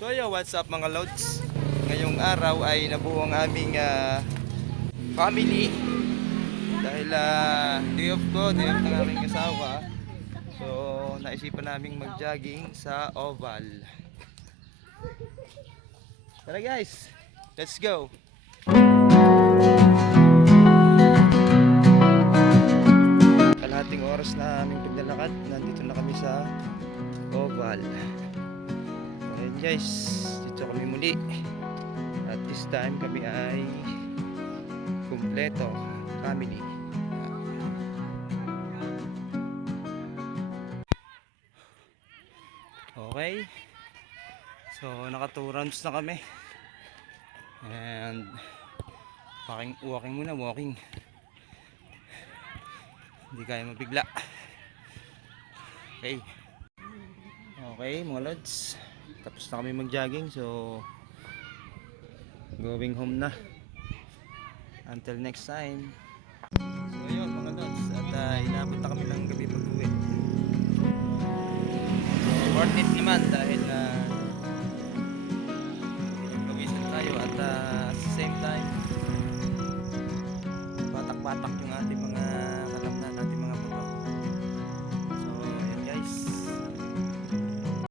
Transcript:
So yo, what's up mga lods? Ngayong araw ay nabuo ang aming family dahil day off ko, day off ng aming asawa. So naisipan naming mag-jogging sa Oval. Tara guys, let's go! Kalahating oras na aming paglalakad, nandito na kami sa Oval. Alright guys, dito kami muli. At this time kami ay kumpleto, family. Okay. So naka 2 rounds na kami. And walking muna, walking. Hindi kaya mabigla. Okay. Okay mga lods, tapos na kami mag-jogging, so going home na. Until next time. So yun mga lods, at inabot na kami ng gabi pag-uwi. Worth it naman dahil pawisan tayo at sa same time batak-batak yung ating mga